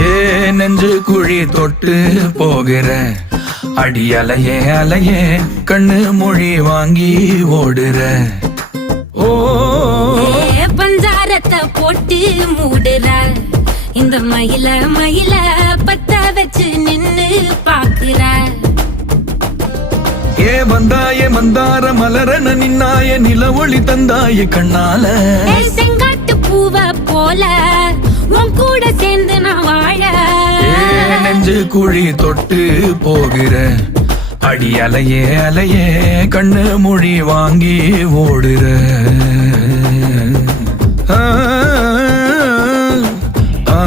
ஏ நெஞ்சு குழி தொட்டு போகிற அடி அலையே அலையே கண்ணு மொழி வாங்கி ஓடுற. ஓ பஞ்சாரத்தை போட்டு மூடுற இந்த மயில மயில பத்த வச்சு நின்னு பாக்குற. ஏ வந்தாய மந்தார மலரன நின்னாய நில ஒளி தந்தாய கண்ணால. செங்காட்டு பூவ போல உன் கூட சேர்ந்து நான் வாழ. நெஞ்சு குழி தொட்டு போகிற அடி அலையே அலையே கண்ணு மொழி வாங்கி ஓடுற. ஆ ஆ